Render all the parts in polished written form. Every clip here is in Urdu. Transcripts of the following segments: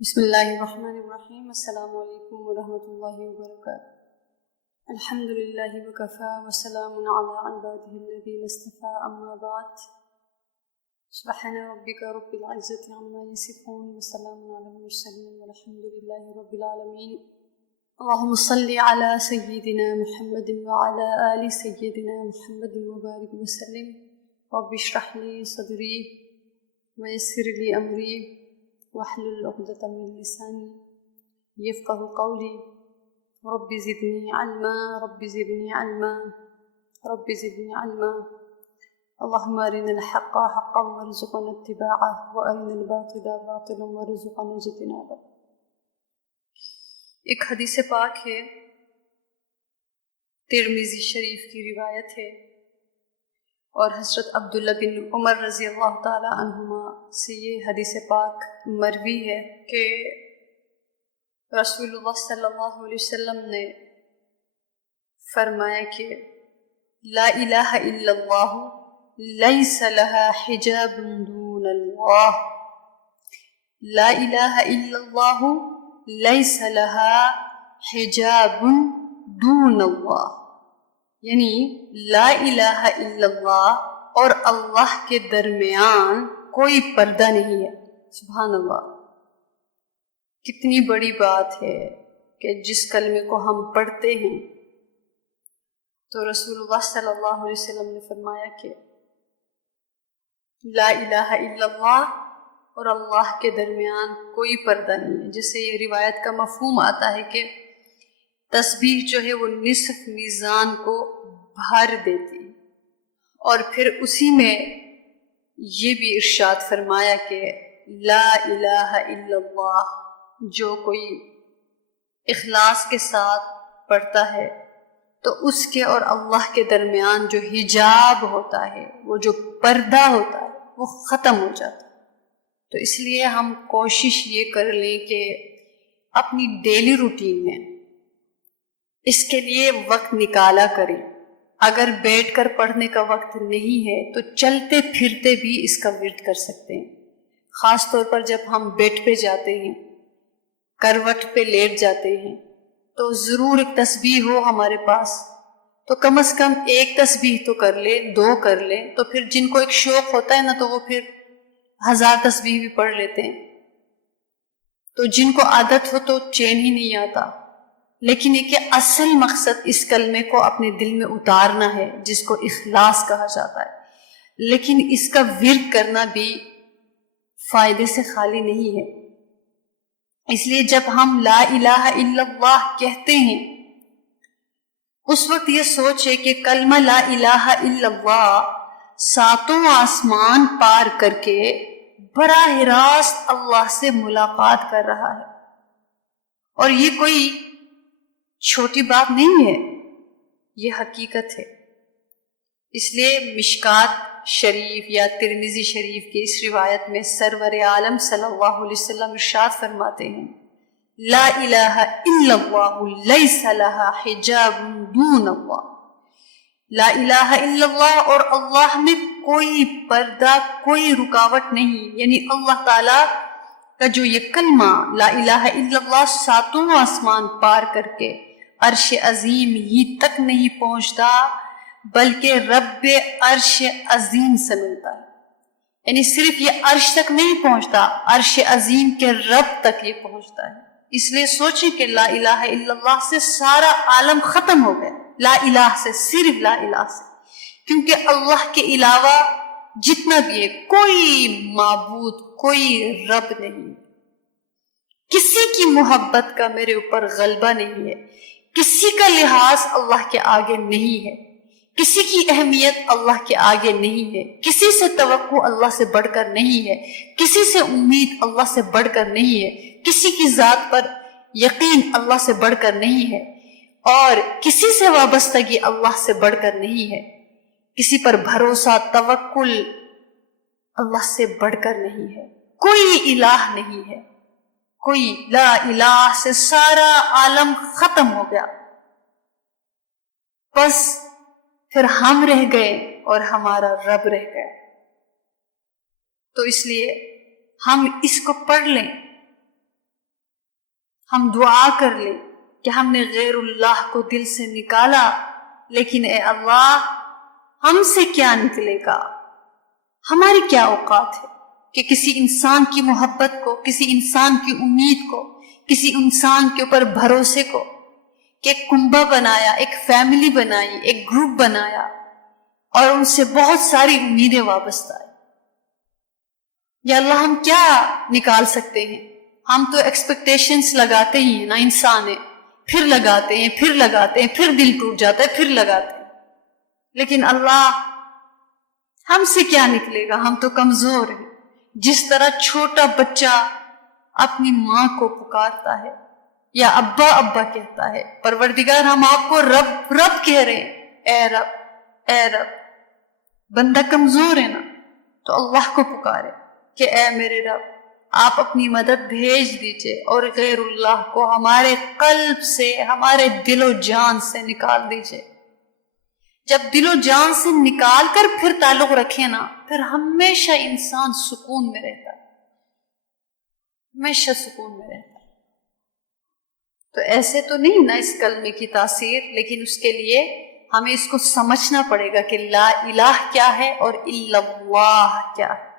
بسم اللہ الرحمن الرحیم۔ السلام علیکم ورحمۃ اللہ وبرکاتہ۔ الحمد للہ وکفی وسلام علی عبادہ الذین اصطفی، اما بعد۔ سبحان ربک رب العزۃ عما یصفون وسلام علی المرسلین والحمد للہ رب العالمین۔ اللہم صل علی سیدنا محمد وعلی آل سیدنا محمد وبارک وسلم۔ رب اشرح لی صدری ویسر لی امری واحلل عقدۃ من لسانی یفقہوا قولی۔ رب زدنی علما رب زدنی علما رب زدنی علما۔ اللہم ارنا الحق حقا وارزقنا اتباعہ وارنا الباطل باطلا وارزقنا اجتنابہ۔ ایک حدیث پاک ہے، ترمذی شریف کی روایت ہے، اور حضرت عبداللہ بن عمر رضی اللہ تعالی عنہما سے یہ حدیث پاک مروی ہے کہ رسول اللہ صلی اللہ علیہ وسلم نے فرمایا کہ لا الہ الا اللہ لیس لها حجاب دون اللہ، لا الہ الا اللہ لیس لها حجاب دون اللہ، یعنی لا الہ الا اللہ اور اللہ کے درمیان کوئی پردہ نہیں ہے۔ سبحان اللہ، کتنی بڑی بات ہے کہ جس کلمے کو ہم پڑھتے ہیں تو رسول اللہ صلی اللہ علیہ وسلم نے فرمایا کہ لا الہ الا اللہ اور اللہ کے درمیان کوئی پردہ نہیں ہے، جس سے یہ روایت کا مفہوم آتا ہے کہ تسبیح جو ہے وہ نصف میزان کو بھر دیتی، اور پھر اسی میں یہ بھی ارشاد فرمایا کہ لا الہ الا اللہ، جو کوئی اخلاص کے ساتھ پڑھتا ہے تو اس کے اور اللہ کے درمیان جو حجاب ہوتا ہے، وہ جو پردہ ہوتا ہے، وہ ختم ہو جاتا ہے۔ تو اس لیے ہم کوشش یہ کر لیں کہ اپنی ڈیلی روٹین میں اس کے لیے وقت نکالا کریں۔ اگر بیٹھ کر پڑھنے کا وقت نہیں ہے تو چلتے پھرتے بھی اس کا ورد کر سکتے ہیں، خاص طور پر جب ہم بیڈ پہ جاتے ہیں، کروٹ پہ لیٹ جاتے ہیں، تو ضرور ایک تسبیح ہو ہمارے پاس، تو کم از کم ایک تسبیح تو کر لے، دو کر لے، تو پھر جن کو ایک شوق ہوتا ہے نا تو وہ پھر 1000 تسبیح بھی پڑھ لیتے ہیں، تو جن کو عادت ہو تو چین ہی نہیں آتا۔ لیکن یہ کہ اصل مقصد اس کلمے کو اپنے دل میں اتارنا ہے، جس کو اخلاص کہا جاتا ہے، لیکن اس کا ورد کرنا بھی فائدے سے خالی نہیں ہے۔ اس لیے جب ہم لا الہ الا اللہ کہتے ہیں اس وقت یہ سوچے کہ کلمہ لا الہ الا اللہ 7 آسمان پار کر کے براہ راست اللہ سے ملاقات کر رہا ہے، اور یہ کوئی چھوٹی بات نہیں ہے، یہ حقیقت ہے۔ اس لیے مشکات شریف یا ترمذی شریف کی اس روایت میں سرور عالم صلی اللہ علیہ وسلم ارشاد فرماتے ہیں لا الہ الا اللہ لیس لها حجاب دون اللہ، لا الہ الا اللہ اور اللہ میں کوئی پردہ، کوئی رکاوٹ نہیں، یعنی اللہ تعالی کا جو یہ کلمہ لا الہ الا اللہ 7 آسمان پار کر کے عرش عظیم ہی تک نہیں پہنچتا، بلکہ رب عرش عظیم سے ملتا ہے، یعنی صرف یہ عرش تک نہیں پہنچتا، عرش عظیم کے رب تک یہ پہنچتا ہے۔ اس لیے سوچیں کہ لا الہ الا اللہ سے سارا عالم ختم ہو گیا، لا الہ سے، صرف لا الہ سے، کیونکہ اللہ کے علاوہ جتنا بھی ہے کوئی معبود، کوئی رب نہیں، کسی کی محبت کا میرے اوپر غلبہ نہیں ہے، کسی کا لحاظ اللہ کے آگے نہیں ہے، کسی کی اہمیت اللہ کے آگے نہیں ہے، کسی سے توقع اللہ سے بڑھ کر نہیں ہے، کسی سے امید اللہ سے بڑھ کر نہیں ہے، کسی کی ذات پر یقین اللہ سے بڑھ کر نہیں ہے، اور کسی سے وابستگی اللہ سے بڑھ کر نہیں ہے، کسی پر بھروسہ توکل اللہ سے بڑھ کر نہیں ہے، کوئی الہ نہیں ہے، کوئی لا الہ سے سارا عالم ختم ہو گیا، بس پھر ہم رہ گئے اور ہمارا رب رہ گیا۔ تو اس لیے ہم اس کو پڑھ لیں، ہم دعا کر لیں کہ ہم نے غیر اللہ کو دل سے نکالا، لیکن اے اللہ ہم سے کیا نکلے گا؟ ہماری کیا اوقات ہے کہ کسی انسان کی محبت کو، کسی انسان کی امید کو، کسی انسان کے اوپر بھروسے کو، کہ ایک کنبہ بنایا، ایک فیملی بنائی، ایک گروپ بنایا اور ان سے بہت ساری امیدیں وابستہ آئی۔ یا اللہ ہم کیا نکال سکتے ہیں؟ ہم تو ایکسپیکٹیشنز لگاتے ہی ہیں نا، انسان ہے، پھر لگاتے ہیں، پھر لگاتے ہیں، پھر دل ٹوٹ جاتا ہے، پھر لگاتے ہیں، لیکن اللہ ہم سے کیا نکلے گا؟ ہم تو کمزور ہیں۔ جس طرح چھوٹا بچہ اپنی ماں کو پکارتا ہے یا ابا ابا کہتا ہے، پروردگار ہم آپ کو رب رب کہہ رہے ہیں، اے رب اے رب۔ بندہ کمزور ہے نا، تو اللہ کو پکارے کہ اے میرے رب آپ اپنی مدد بھیج دیجئے اور غیر اللہ کو ہمارے قلب سے، ہمارے دل و جان سے نکال دیجئے۔ جب دل و جان سے نکال کر پھر تعلق رکھے نا، پھر ہمیشہ انسان سکون میں رہتا ہے، ہمیشہ سکون میں رہتا ہے۔ تو ایسے تو نہیں نا اس کلمے کی تاثیر، لیکن اس کے لیے ہمیں اس کو سمجھنا پڑے گا کہ لا الہ کیا ہے اور الا اللہ کیا ہے۔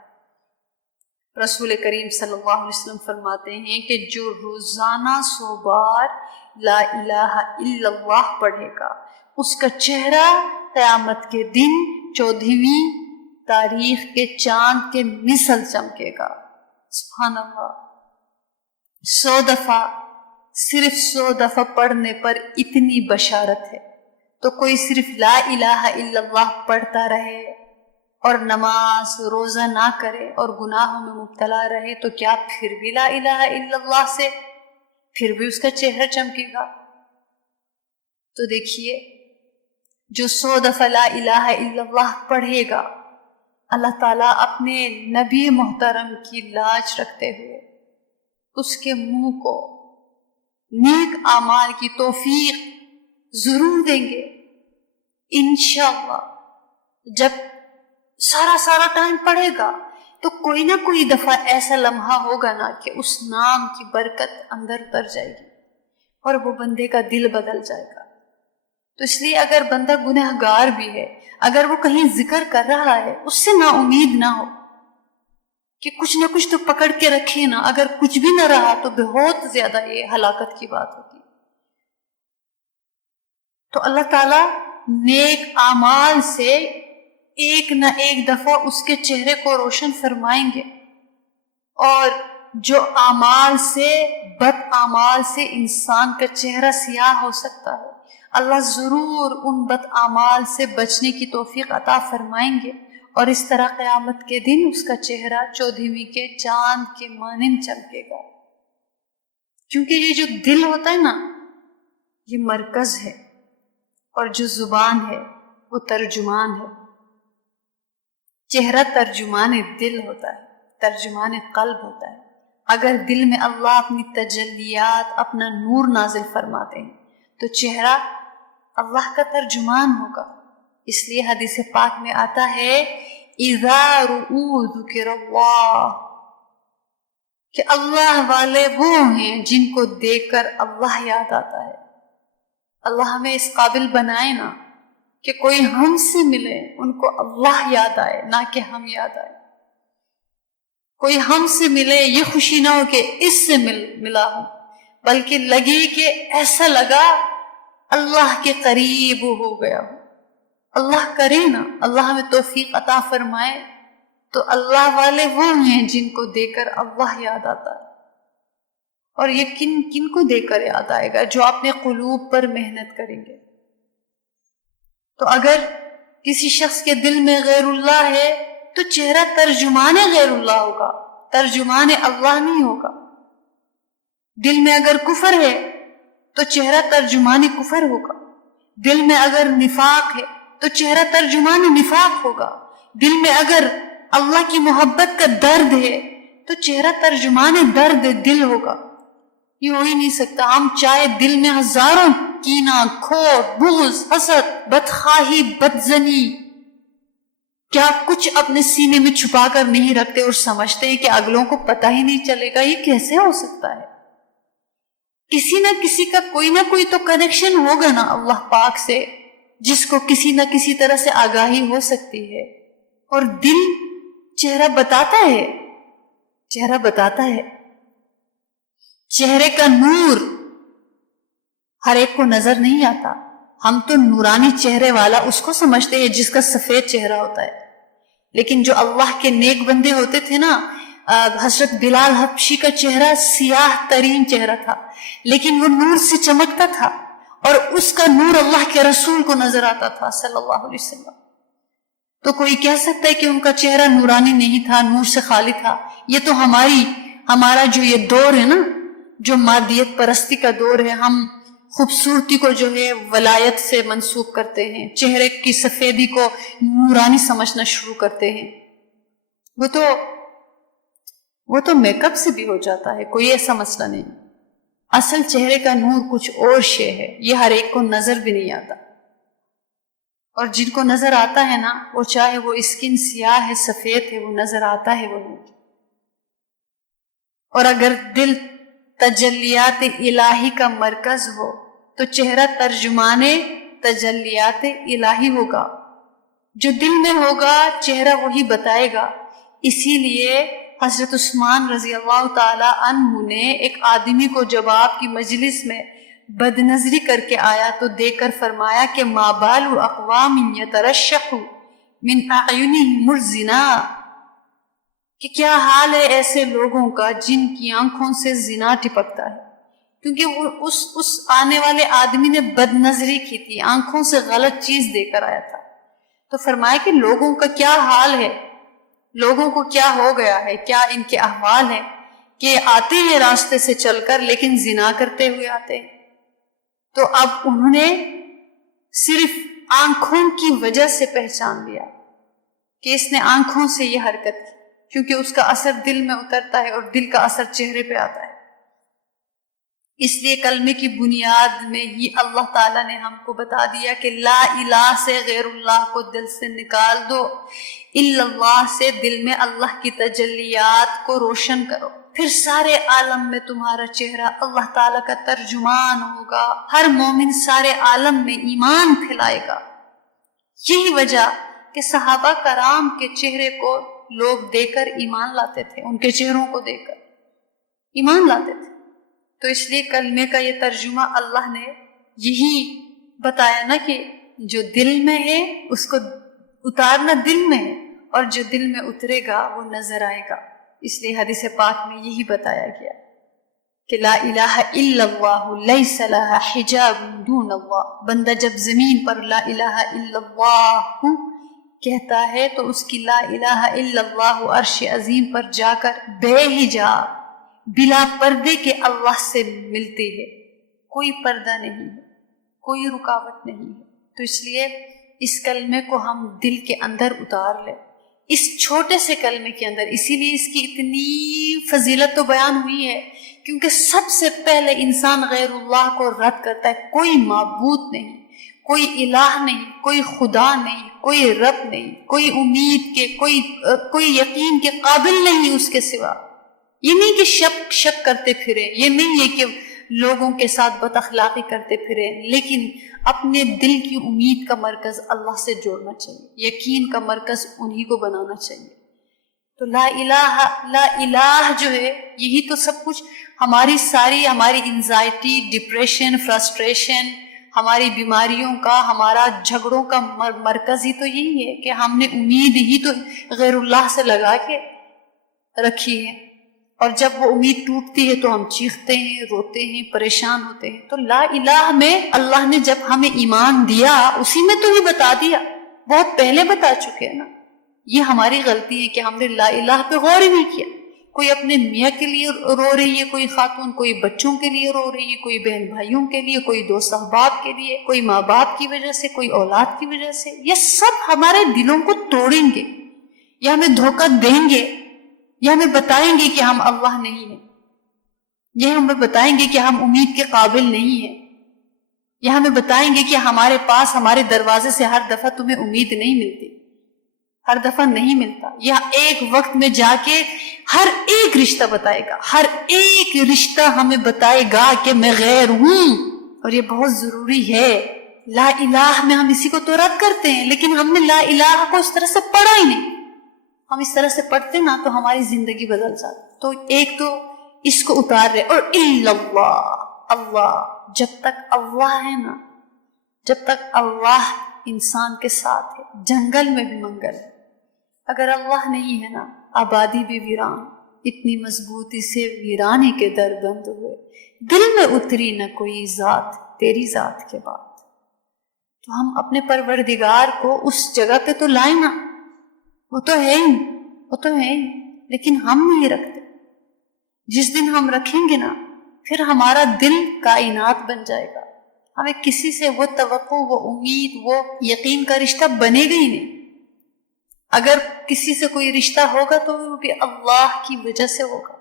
رسول کریم صلی اللہ علیہ وسلم فرماتے ہیں کہ جو روزانہ 100 بار لا الہ الا اللہ پڑھے گا، اس کا چہرہ قیامت کے دن 14ویں تاریخ کے چاند کے مثل چمکے گا۔ سبحان اللہ۔ 100 دفعہ، صرف 100 دفعہ پڑھنے پر اتنی بشارت ہے، تو کوئی صرف لا الہ الا اللہ پڑھتا رہے اور نماز روزہ نہ کرے اور گناہوں میں مبتلا رہے، تو کیا پھر بھی لا الہ الا اللہ سے پھر بھی اس کا چہرہ چمکے گا؟ تو دیکھیے، جو 100 دفعہ لا الہ الا اللہ پڑھے گا، اللہ تعالیٰ اپنے نبی محترم کی لاج رکھتے ہوئے اس کے منہ کو نیک اعمال کی توفیق ضرور دیں گے انشاءاللہ۔ جب سارا ٹائم پڑھے گا تو کوئی نہ کوئی دفعہ ایسا لمحہ ہوگا نا کہ اس نام کی برکت اندر اتر جائے گی اور وہ بندے کا دل بدل جائے گا۔ تو اس لیے اگر بندہ گنہگار بھی ہے، اگر وہ کہیں ذکر کر رہا ہے، اس سے نا امید نہ ہو کہ کچھ نہ کچھ تو پکڑ کے رکھے نا، اگر کچھ بھی نہ رہا تو بہت زیادہ یہ ہلاکت کی بات ہوتی۔ تو اللہ تعالیٰ نیک اعمال سے ایک نہ ایک دفعہ اس کے چہرے کو روشن فرمائیں گے، اور جو اعمال سے، بد اعمال سے انسان کا چہرہ سیاہ ہو سکتا ہے، اللہ ضرور ان بد اعمال سے بچنے کی توفیق عطا فرمائیں گے، اور اس طرح قیامت کے دن اس کا چہرہ 14ویں کے چاند کے مانند چمکے گا۔ کیونکہ یہ جو دل ہوتا ہے نا، یہ مرکز ہے، اور جو زبان ہے وہ ترجمان ہے۔ چہرہ ترجمان دل ہوتا ہے، ترجمان قلب ہوتا ہے۔ اگر دل میں اللہ اپنی تجلیات، اپنا نور نازل فرماتے ہیں تو چہرہ اللہ کا ترجمان ہوگا۔ اس لیے حدیث پاک میں آتا ہے اذا رؤوا ذکر اللہ، کہ اللہ والے وہ ہیں جن کو دیکھ کر اللہ یاد آتا ہے۔ اللہ ہمیں اس قابل بنائے نا کہ کوئی ہم سے ملے، ان کو اللہ یاد آئے، نہ کہ ہم یاد آئے۔ کوئی ہم سے ملے، یہ خوشی نہ ہو کہ اس سے ملا ہوں، بلکہ لگے کہ ایسا لگا اللہ کے قریب ہو گیا ہوں۔ اللہ کرے نا، اللہ ہمیں توفیق عطا فرمائے، تو اللہ والے وہ ہیں جن کو دیکھ کر اللہ یاد آتا ہے۔ اور یہ کن کو دیکھ کر یاد آئے گا؟ جو اپنے قلوب پر محنت کریں گے۔ تو اگر کسی شخص کے دل میں غیر اللہ ہے تو چہرہ ترجمان غیر اللہ ہوگا، ترجمان اللہ نہیں ہوگا۔ دل میں اگر کفر ہے تو چہرہ ترجمان کفر ہوگا۔ دل میں اگر نفاق ہے تو چہرہ ترجمان نفاق ہوگا۔ دل میں اگر اللہ کی محبت کا درد ہے تو چہرہ ترجمان درد دل ہوگا۔ یہ ہو ہی نہیں سکتا۔ ہم چاہے دل میں ہزاروں کینہ، کھوٹ، بغض، حسد، بدخواہی، بدزنی، کیا کچھ اپنے سینے میں چھپا کر نہیں رکھتے اور سمجھتے ہیں کہ اگلوں کو پتہ ہی نہیں چلے گا۔ یہ کیسے ہو سکتا ہے؟ کسی نہ کسی کا کوئی نہ کوئی تو کنیکشن ہوگا نا اللہ پاک سے، جس کو کسی نہ کسی طرح سے آگاہی ہو سکتی ہے. اور دل چہرہ بتاتا ہے، چہرہ بتاتا ہے. چہرے کا نور ہر ایک کو نظر نہیں آتا. ہم تو نورانی چہرے والا اس کو سمجھتے ہیں جس کا سفید چہرہ ہوتا ہے، لیکن جو اللہ کے نیک بندے ہوتے تھے نا، حضرت بلال حبشی کا چہرہ سیاہ ترین چہرہ تھا، لیکن وہ نور سے چمکتا تھا، اور اس کا نور اللہ کے رسول کو نظر آتا تھا صلی اللہ علیہ وسلم. تو کوئی کہہ سکتا ہے کہ ان کا چہرہ نورانی نہیں تھا، نور سے خالی تھا. یہ تو ہمارا جو یہ دور ہے نا، جو مادیت پرستی کا دور ہے، ہم خوبصورتی کو جو ہے ولایت سے منسوب کرتے ہیں، چہرے کی سفیدی کو نورانی سمجھنا شروع کرتے ہیں. وہ تو میک اپ سے بھی ہو جاتا ہے، کوئی ایسا مسئلہ نہیں. اصل چہرے کا نور کچھ اور شے ہے، یہ ہر ایک کو نظر بھی نہیں آتا. اور جن کو نظر آتا ہے نا، وہ چاہے وہ اسکن سیاہ ہے سفید ہے، وہ نظر آتا ہے وہ نور. اور اگر دل تجلیات الہی کا مرکز ہو تو چہرہ ترجمان تجلیات الہی ہوگا. جو دل میں ہوگا چہرہ وہی بتائے گا. اسی لیے حضرت عثمان رضی اللہ تعالی عنہ نے ایک آدمی کو جب آپ کی مجلس میں بد نظری کر کے آیا تو دیکھ کر فرمایا کہ ما بال اقوام یترشح من اعینہم الزنا، کہ کیا حال ہے ایسے لوگوں کا جن کی آنکھوں سے زنا ٹپکتا ہے. کیونکہ وہ اس آنے والے آدمی نے بد نظری کی تھی، آنکھوں سے غلط چیز دے کر آیا تھا. تو فرمایا کہ لوگوں کا کیا حال ہے، لوگوں کو کیا ہو گیا ہے، کیا ان کے احوال ہے کہ آتے ہیں راستے سے چل کر لیکن زنا کرتے ہوئے آتے ہیں. تو اب انہوں نے صرف آنکھوں کی وجہ سے پہچان لیا کہ اس نے آنکھوں سے یہ حرکت کی، کیونکہ اس کا اثر دل میں اترتا ہے اور دل کا اثر چہرے پہ آتا ہے. اس لیے کلمے کی بنیاد میں ہی اللہ تعالیٰ نے ہم کو بتا دیا کہ لا الہ سے غیر اللہ کو دل سے نکال دو، الا اللہ سے دل میں اللہ کی تجلیات کو روشن کرو. پھر سارے عالم میں تمہارا چہرہ اللہ تعالیٰ کا ترجمان ہوگا. ہر مومن سارے عالم میں ایمان پھیلائے گا. یہی وجہ کہ صحابہ کرام کے چہرے کو لوگ دیکھ کر ایمان لاتے تھے، ان کے چہروں کو دیکھ کر ایمان لاتے تھے. تو اس لیے کلمے کا یہ ترجمہ اللہ نے یہی بتایا نا کہ جو دل میں ہے اس کو اتارنا دل میں ہے، اور جو دل میں اترے گا وہ نظر آئے گا. اس لیے حدیث پاک میں یہی بتایا گیا کہ لا الہ الا اللہ لیس لہا حجاب دون اللہ. بندہ جب زمین پر لا الہ الا اللہ کہتا ہے تو اس کی لا الہ الا اللہ عرش عظیم پر جا کر بے حجاب بلا پردے کے اللہ سے ملتی ہے. کوئی پردہ نہیں ہے، کوئی رکاوٹ نہیں ہے. تو اس لیے اس کلمے کو ہم دل کے اندر اتار لیں، اس چھوٹے سے کلمے کے اندر. اسی لیے اس کی اتنی فضیلت تو بیان ہوئی ہے کیونکہ سب سے پہلے انسان غیر اللہ کو رد کرتا ہے. کوئی معبود نہیں، کوئی الہ نہیں، کوئی خدا نہیں، کوئی رب نہیں، کوئی امید کے، کوئی یقین کے قابل نہیں اس کے سوا. یہ نہیں کہ شک کرتے پھرے، یہ نہیں ہے کہ لوگوں کے ساتھ بد اخلاقی کرتے پھرے، لیکن اپنے دل کی امید کا مرکز اللہ سے جوڑنا چاہیے، یقین کا مرکز انہی کو بنانا چاہیے. تو لا الہ جو ہے یہی تو سب کچھ ہماری انزائٹی، ڈپریشن، فرسٹریشن، ہماری بیماریوں کا، ہمارا جھگڑوں کا مرکز ہی تو یہی ہے کہ ہم نے امید ہی تو غیر اللہ سے لگا کے رکھی ہے. اور جب وہ امید ٹوٹتی ہے تو ہم چیختے ہیں، روتے ہیں، پریشان ہوتے ہیں. تو لا الہ میں اللہ نے جب ہمیں ایمان دیا اسی میں تو ہی بتا دیا، بہت پہلے بتا چکے ہیں نا. یہ ہماری غلطی ہے کہ ہم نے لا الہ پہ غور ہی نہیں کیا. کوئی اپنے میاں کے لیے رو رہی ہے، کوئی خاتون، کوئی بچوں کے لیے رو رہی ہے، کوئی بہن بھائیوں کے لیے، کوئی دوست احباب کے لیے، کوئی ماں باپ کی وجہ سے، کوئی اولاد کی وجہ سے. یہ سب ہمارے دلوں کو توڑیں گے، یا ہمیں دھوکہ دیں گے، یا ہمیں بتائیں گے کہ ہم اللہ نہیں ہیں، یہ ہمیں بتائیں گے کہ ہم امید کے قابل نہیں ہیں، یا ہمیں بتائیں گے کہ ہمارے پاس، ہمارے دروازے سے ہر دفعہ تمہیں امید نہیں ملتی. ہر دفعہ نہیں ملتا. یہ ایک وقت میں جا کے ہر ایک رشتہ بتائے گا, ہر ایک رشتہ ہمیں بتائے گا کہ میں غیر ہوں. اور یہ بہت ضروری ہے. لا الہ میں ہم اسی کو تو رد کرتے ہیں, لیکن ہم نے لا الہ کو اس طرح سے پڑھا ہی نہیں. ہم اس طرح سے پڑھتے نا تو ہماری زندگی بدل جاتی. تو ایک تو اس کو اتار رہے. اور الا اللہ, اللہ, جب تک اللہ ہے نا, جب تک اللہ انسان کے ساتھ ہے, جنگل میں بھی منگل ہے. اگر اللہ نہیں ہے نا, آبادی بھی ویران. اتنی مضبوطی سے ویرانے کے در بند ہوئے, دل میں اتری نہ کوئی ذات تیری ذات کے بعد. تو ہم اپنے پروردگار کو اس جگہ پہ تو لائیں نا. وہ تو ہے ہی, وہ تو ہے ہی, لیکن ہم نہیں رکھتے. جس دن ہم رکھیں گے نا, پھر ہمارا دل کائنات بن جائے گا. ہمیں کسی سے وہ توقع, وہ امید, وہ یقین کا رشتہ بنے گا ہی نہیں. اگر کسی سے کوئی رشتہ ہوگا تو وہ بھی اللہ کی وجہ سے ہوگا.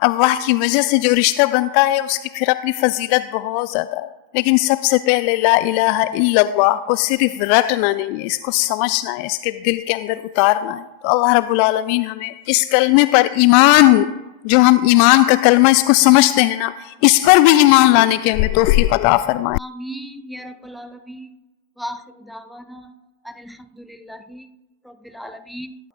اللہ کی وجہ سے جو رشتہ بنتا ہے اس کی پھر اپنی فضیلت بہت زیادہ ہے. لیکن سب سے پہلے لا الہ الا اللہ کو صرف رٹنا نہیں ہے, اس کو سمجھنا ہے, اس کے دل کے اندر اتارنا ہے. تو اللہ رب العالمین ہمیں اس کلمے پر ایمان, جو ہم ایمان کا کلمہ اس کو سمجھتے ہیں نا, اس پر بھی ایمان لانے کی ہمیں توفیق عطا فرمائے. آمین یا رب العالمین. وآخر دعوانا ان الحمد للہ رب العالمین.